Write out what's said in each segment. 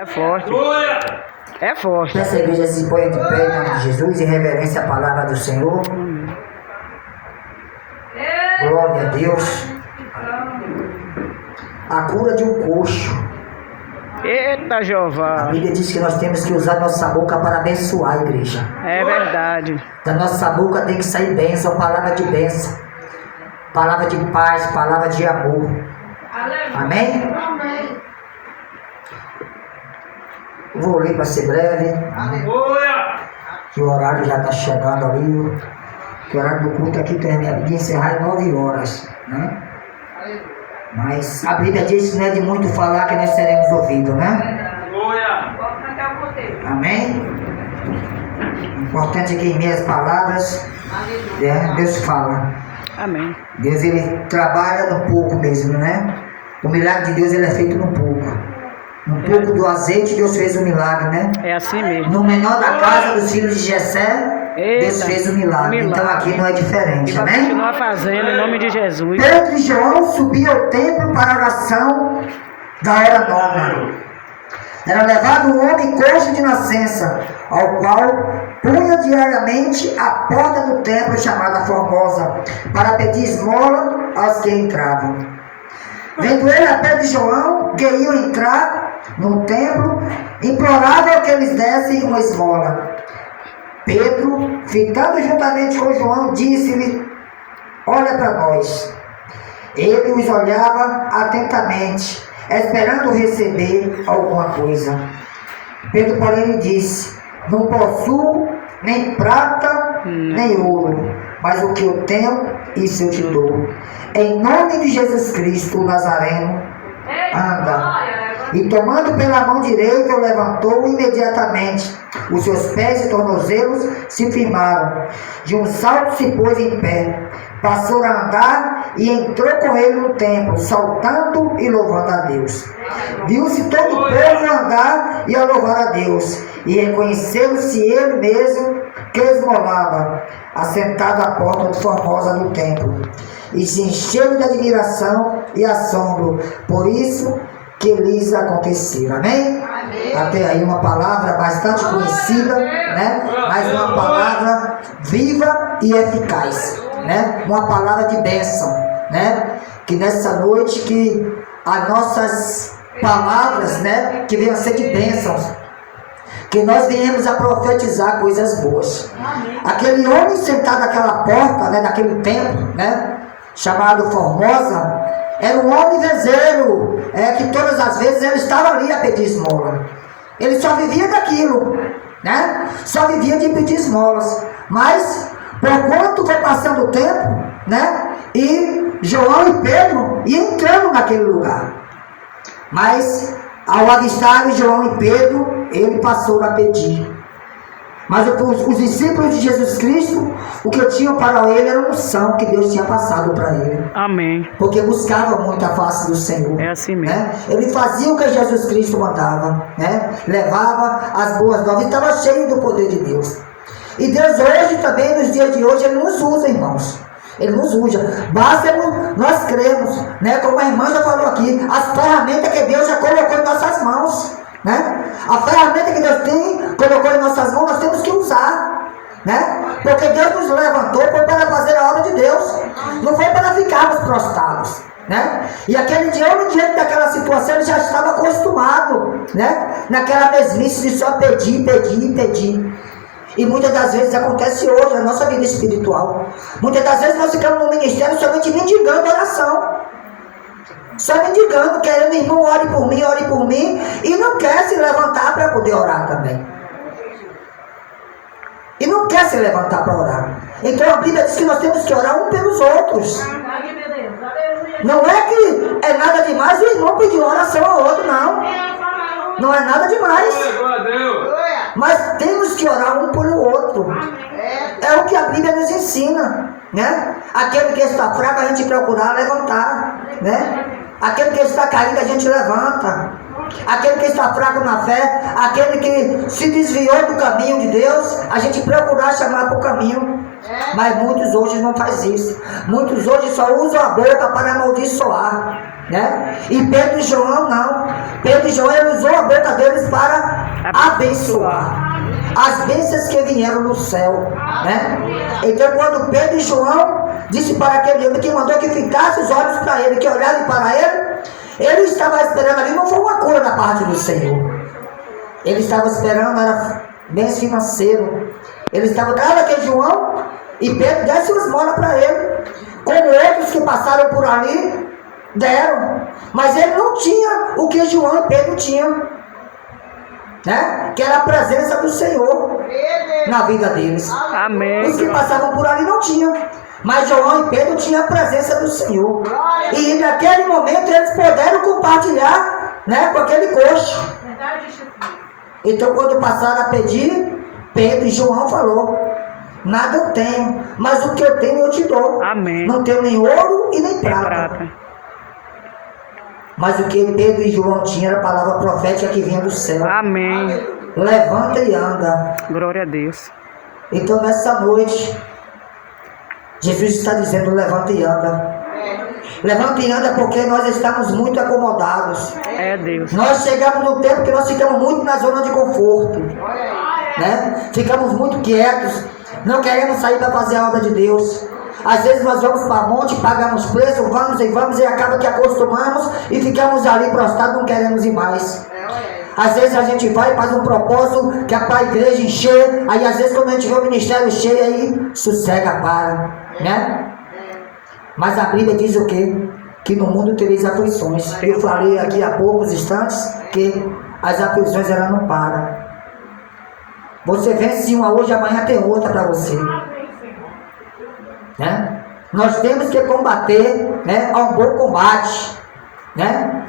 É forte. É forte. Que essa igreja se ponha de pé em nome de Jesus, em reverência à palavra do Senhor. Glória a Deus. A cura de um coxo. Eita, A Jeová. Bíblia diz que nós temos que usar nossa boca para abençoar a igreja. É verdade. Da nossa boca tem que sair bênção, palavra de bênção, palavra de paz, palavra de amor. Amém? Vou ler para ser breve. Que o horário já está chegando ali. Que o horário do culto aqui termina de encerrar em 9 horas. Né? Mas a Bíblia diz que não é de muito falar que nós seremos ouvidos, né? Amém? O importante é que em minhas palavras, Deus fala. Amém. Deus, ele trabalha no pouco mesmo, né? O milagre de Deus, ele é feito no pouco. Um pouco do azeite, Deus fez o milagre, né? É assim mesmo. No menor da casa dos filhos de Jessé, Eita, Deus fez o milagre. Então aqui não é E diferente, vai amém? continuar fazendo em nome de Jesus. Pedro e João subiam ao templo para a oração da hora nona. Era levado um homem coxo de nascença, ao qual punha diariamente a porta do templo chamada Formosa, para pedir esmola aos que entravam. Vendo ele a Pedro e João, que iam entrar no templo, implorava que eles dessem uma esmola. Pedro, ficando juntamente com João, disse-lhe: olha para nós. Ele os olhava atentamente, esperando receber alguma coisa. Pedro, porém, lhe disse: não possuo nem prata nem ouro, mas o que eu tenho, isso eu te dou. Em nome de Jesus Cristo, o Nazareno, anda. E tomando pela mão direita, o levantou imediatamente. Os seus pés e tornozelos se firmaram. De um salto se pôs em pé. Passou a andar e entrou com ele no templo, saltando e louvando a Deus. Viu-se todo o povo andar e a louvar a Deus. E reconheceu-se ele mesmo que esmolava, assentado à porta formosa do templo. E se encheu de admiração e assombro por isso que lhes aconteceu. Amém? Até aí uma palavra bastante conhecida, né? Mas uma palavra viva e eficaz, né? Uma palavra de bênção, né? Que nessa noite que as nossas palavras, né? Que venham a ser de bênçãos, que nós viemos a profetizar coisas boas. Aquele homem sentado naquela porta, né? Daquele templo, né? Chamado Formosa, era um homem vezeiro, que todas as vezes ele estava ali a pedir esmola. Ele só vivia daquilo, né? Só vivia de pedir esmolas. Mas, por quanto foi passando o tempo, né? E João e Pedro iam entrando naquele lugar. Mas, ao avistarem João e Pedro, ele passou a pedir. Mas os discípulos de Jesus Cristo, o que tinham para ele era a unção que Deus tinha passado para ele. Amém. Porque buscavam muito a face do Senhor. É assim mesmo. Né? Ele fazia o que Jesus Cristo mandava, né? Levava as boas novas, estava cheio do poder de Deus. E Deus hoje também, nos dias de hoje, Ele nos usa, irmãos. Ele nos usa. Basta nós cremos, né? Como a irmã já falou aqui, as ferramentas que Deus já colocou em nossas mãos. Né? A ferramenta que Deus colocou em nossas mãos, nós temos que usar, né? Porque Deus nos levantou foi para fazer a obra de Deus, não foi para ficarmos prostrados, né? E aquele homem, diante daquela situação, ele já estava acostumado, né? Naquela mesmice de só pedir, pedir, pedir. E muitas das vezes acontece hoje na nossa vida espiritual. Muitas das vezes nós ficamos no ministério somente mendigando oração. Só mendigando, querendo, irmão, ore por mim, e não quer se levantar para poder orar também. E não quer se levantar para orar. Então a Bíblia diz que nós temos que orar um pelos outros. Não é que é nada demais o irmão pedir oração ao outro, não. Não é nada demais. Mas temos que orar um pelo outro. É o que a Bíblia nos ensina, né? Aquele que está fraco, a gente procurar levantar, né? Aquele que está caído, a gente levanta. Aquele que está fraco na fé, aquele que se desviou do caminho de Deus, a gente procurar chamar para o caminho. Mas muitos hoje não fazem isso. Muitos hoje só usam a boca para amaldiçoar, né? E Pedro e João não. Pedro e João, ele usou a boca deles para abençoar as bênçãos que vieram do céu, né? Então, quando Pedro e João disse para aquele homem que mandou que ficasse os olhos para ele, que olhasse para ele estava esperando ali, não foi uma cura da parte do Senhor. Ele estava esperando, era bens financeiro. Ele estava dando aquele João e Pedro desse uma esmola para ele, como outros que passaram por ali deram, mas ele não tinha o que João e Pedro tinham, né? Que era a presença do Senhor na vida deles. Amém. Os que passavam por ali não tinham, mas João e Pedro tinham a presença do Senhor, e naquele momento eles puderam compartilhar, né, com aquele coxo. Então, quando passaram a pedir, Pedro e João falou: nada eu tenho, mas o que eu tenho eu te dou. Amém. Não tenho nem ouro e nem prata. Mas o que Pedro e João tinham era a palavra profética que vinha do céu. Amém. Levanta e anda. Glória a Deus. Então, nessa noite, Jesus está dizendo: levanta e anda. Levanta e anda, porque nós estamos muito acomodados. É Deus. Nós chegamos no tempo que nós ficamos muito na zona de conforto, né? Ficamos muito quietos, não queremos sair para fazer a obra de Deus. Às vezes nós vamos para monte, pagamos preço, vamos e acaba que acostumamos e ficamos ali prostrados, não queremos ir mais. Às vezes a gente vai e faz um propósito que é para a igreja encher, aí às vezes quando a gente vê o ministério cheio, aí sossega, para, né? Mas a Bíblia diz o quê? Que no mundo tereis aflições. Eu falei aqui há poucos instantes que as aflições elas não param. Você vence uma hoje, amanhã tem outra para você, né? Nós temos que combater, né, a um bom combate, né?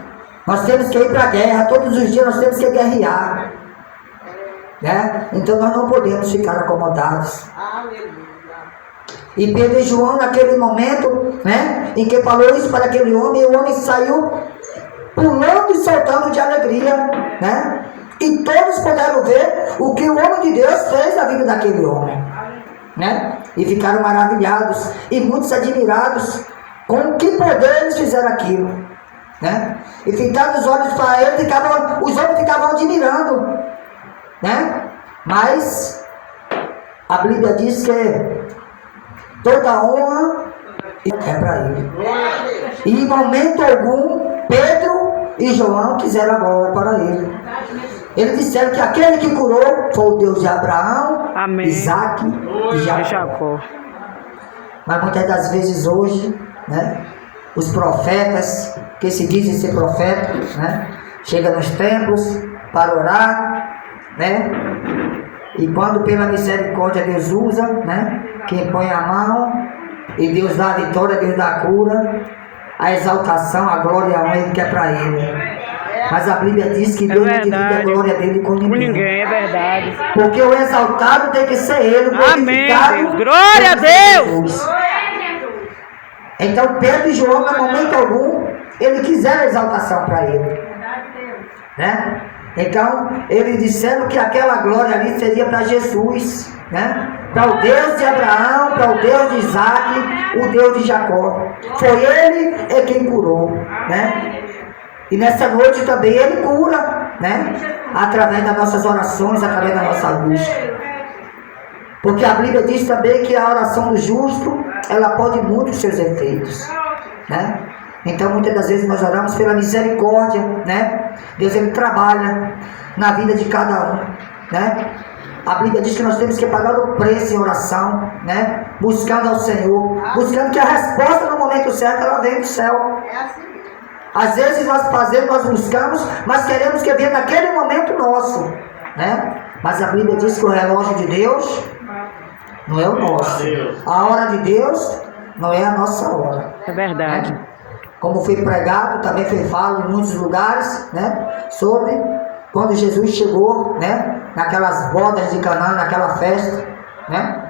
Nós temos que ir para a guerra, todos os dias nós temos que guerrear, né? Então nós não podemos ficar acomodados. E Pedro e João, naquele momento, né, em que falou isso para aquele homem, o homem saiu pulando e saltando de alegria, né? E todos puderam ver o que o homem de Deus fez na vida daquele homem, né? E ficaram maravilhados e muitos admirados com que poder eles fizeram aquilo, né? E ficaram os olhos para ele, os homens ficavam admirando, né? Mas a Bíblia diz que toda honra é para ele. E em momento algum, Pedro e João quiseram a glória para ele. Eles disseram que aquele que curou foi o Deus de Abraão, Amém. Isaac e Jacó. Mas muitas das vezes hoje, né, os profetas, que se dizem ser profetas, né, chegam nos templos para orar, né? E quando pela misericórdia Deus usa, né, quem põe a mão e Deus dá a vitória, Deus dá a cura, a exaltação, a glória e a honra Ele quer para Ele. Mas a Bíblia diz que Deus não divide a glória dele com ninguém. É verdade. Porque o exaltado tem que ser Ele, o Amém, glorificado. Deus. Glória a Deus. Jesus. Então Pedro e João, no momento algum, eles quiseram a exaltação para Ele, né? Então, eles disseram que aquela glória ali seria para Jesus, né? Para o Deus de Abraão, para o Deus de Isaac, o Deus de Jacó. Foi Ele quem curou, né? E nessa noite também Ele cura, né? Através das nossas orações, através da nossa luz. Porque a Bíblia diz também que a oração do justo, ela pode muito os seus efeitos, né? Então muitas das vezes nós oramos pela misericórdia, né? Deus ele trabalha na vida de cada um, né? A Bíblia diz que nós temos que pagar o preço em oração, né? Buscando ao Senhor, buscando que a resposta no momento certo ela vem do céu. Às vezes nós buscamos, mas queremos que venha naquele momento nosso, né? Mas a Bíblia diz que o relógio de Deus não é o nosso. A hora de Deus não é a nossa hora. É verdade. Né? Como foi pregado, também foi falado em muitos lugares, né? Sobre quando Jesus chegou, né? Naquelas bodas de Canaã, naquela festa, né?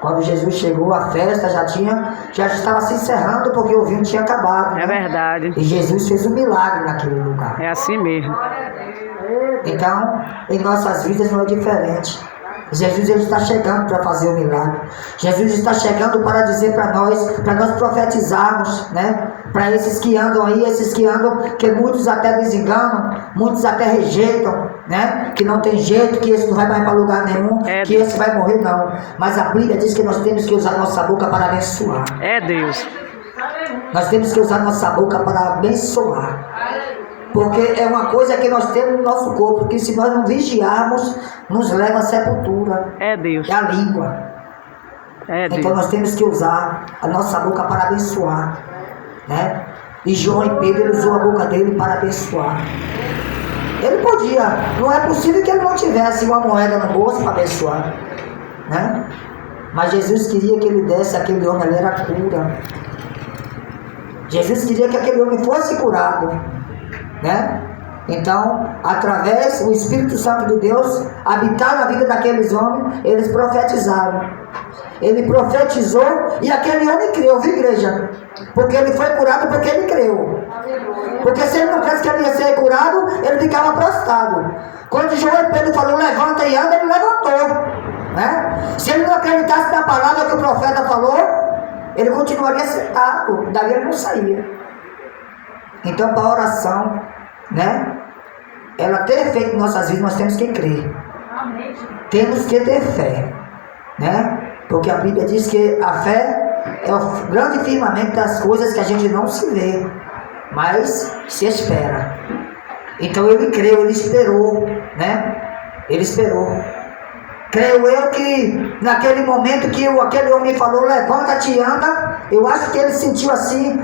Quando Jesus chegou, a festa já estava se encerrando porque o vinho tinha acabado. É né? verdade. E Jesus fez um milagre naquele lugar. É assim mesmo. Então, em nossas vidas não é diferente. Jesus ele está chegando para fazer o milagre. Jesus está chegando para dizer para nós profetizarmos, né? Para esses que andam aí, que muitos até desenganam, muitos até rejeitam, né? Que não tem jeito, que esse não vai mais para lugar nenhum, que esse vai morrer, não. Mas a Bíblia diz que nós temos que usar nossa boca para abençoar. É Deus. Nós temos que usar nossa boca para abençoar. Porque é uma coisa que nós temos no nosso corpo, que se nós não vigiarmos, nos leva à sepultura. É Deus. É a língua. É Deus. Então nós temos que usar a nossa boca para abençoar, né? E João e Pedro, ele usou a boca dele para abençoar. Ele podia, não é possível que ele não tivesse uma moeda no bolso para abençoar, né? Mas Jesus queria que ele desse àquele homem, ele era cura. Jesus queria que aquele homem fosse curado, né? Então, através do Espírito Santo de Deus habitar na vida daqueles homens, eles profetizaram. Ele profetizou e aquele homem creu, viu, igreja? Porque ele foi curado porque ele creu. Porque se ele não cresce que ele ia ser curado, ele ficava prostrado. Quando João e Pedro falou levanta e anda, ele levantou, né? Se ele não acreditasse na palavra que o profeta falou, ele continuaria sentado, dali ele não saía. Então, para a oração, né? Ela ter efeito em nossas vidas, nós temos que crer. Temos que ter fé, né? Porque a Bíblia diz que a fé é o grande firmamento das coisas que a gente não se vê, mas se espera. Então ele creu, ele esperou, né? Ele esperou. Creio eu que naquele momento que aquele homem falou, levanta-te e anda, eu acho que ele sentiu assim.